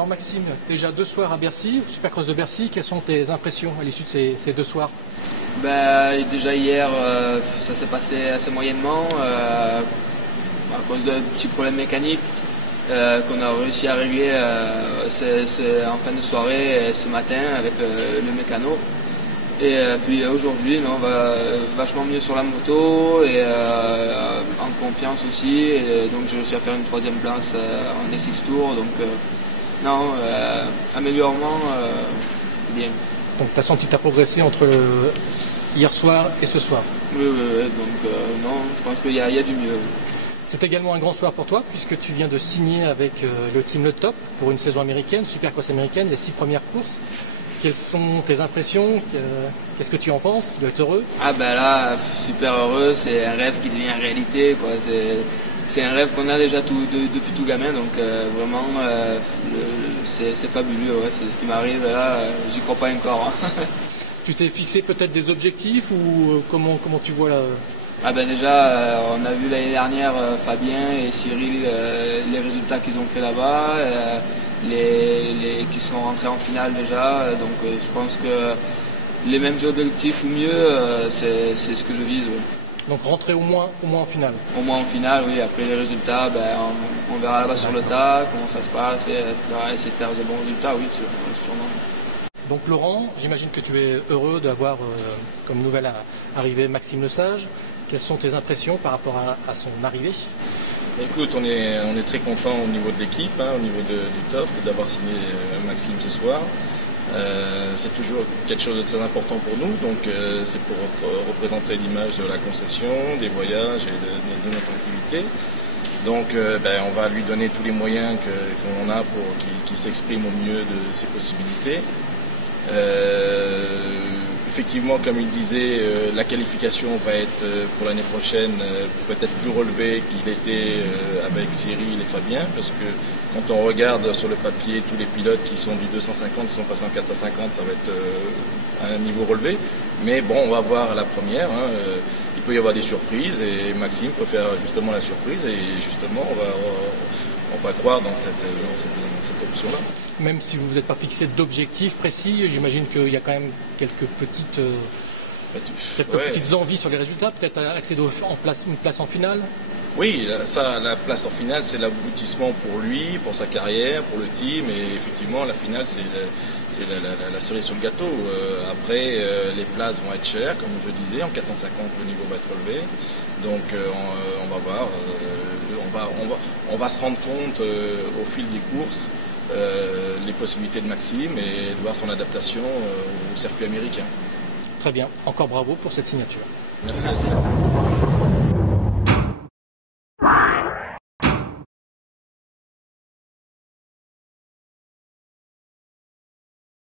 Alors Maxime, déjà 2 soirs à Bercy, Supercross de Bercy, quelles sont tes impressions à l'issue de ces 2 soirs? Déjà hier, ça s'est passé assez moyennement à cause de petits problèmes mécaniques qu'on a réussi à régler en fin de soirée et ce matin avec le mécano. Et puis aujourd'hui, on va vachement mieux sur la moto et en confiance aussi. Et donc j'ai réussi à faire une 3e place en S6 Tour. Donc améliorement bien. Donc tu as senti que tu as progressé entre hier soir et ce soir? Oui. Donc non, je pense qu'il y a du mieux. C'est également un grand soir pour toi puisque tu viens de signer avec le team Le Top pour une saison américaine, Supercross américaine, les 6 premières courses. Quelles sont tes impressions? Qu'est-ce que tu en penses? Tu dois être heureux? Là, super heureux, c'est un rêve qui devient réalité, quoi. C'est un rêve qu'on a déjà depuis tout gamin, donc vraiment c'est fabuleux, ouais. C'est ce qui m'arrive là, j'y crois pas encore. Tu t'es fixé peut-être des objectifs ou comment tu vois là? Déjà, on a vu l'année dernière Fabien et Cyril, les résultats qu'ils ont fait là-bas, qui sont rentrés en finale déjà, donc je pense que les mêmes objectifs ou mieux, c'est ce que je vise. Ouais. Donc rentrer au moins en finale? Au moins en finale, oui. Après les résultats, on verra là-bas sur le tas, comment ça se passe, et essayer de faire de bons résultats, oui, sûrement. Donc Laurent, j'imagine que tu es heureux d'avoir comme nouvelle arrivée Maxime Lesage. Quelles sont tes impressions par rapport à son arrivée? Écoute, on est très content au niveau de l'équipe, au niveau du top, d'avoir signé Maxime ce soir. C'est toujours quelque chose de très important pour nous, donc c'est pour représenter l'image de la concession, des voyages et de notre activité. Donc on va lui donner tous les moyens qu'on a pour qu'il s'exprime au mieux de ses possibilités. Effectivement, comme il disait, la qualification va être pour l'année prochaine peut-être plus relevée qu'il était avec Cyril et Fabien, parce que quand on regarde sur le papier tous les pilotes qui sont du 250, qui sont passés en 450, ça va être à un niveau relevé. Mais bon, on va voir la première. Il peut y avoir des surprises et Maxime peut faire justement la surprise et justement on va croire dans cette option-là. Même si vous n'êtes pas fixé d'objectifs précis, j'imagine qu'il y a quand même quelques petites envies sur les résultats, peut-être accéder une place en finale? Oui, la place en finale, c'est l'aboutissement pour lui, pour sa carrière, pour le team, et effectivement, la finale, c'est la cerise sur le gâteau. Après, les places vont être chères, comme je disais, en 450, le niveau va être relevé. Donc, on va voir, on va se rendre compte au fil des courses les possibilités de Maxime et de voir son adaptation au circuit américain. Très bien, encore bravo pour cette signature. Merci.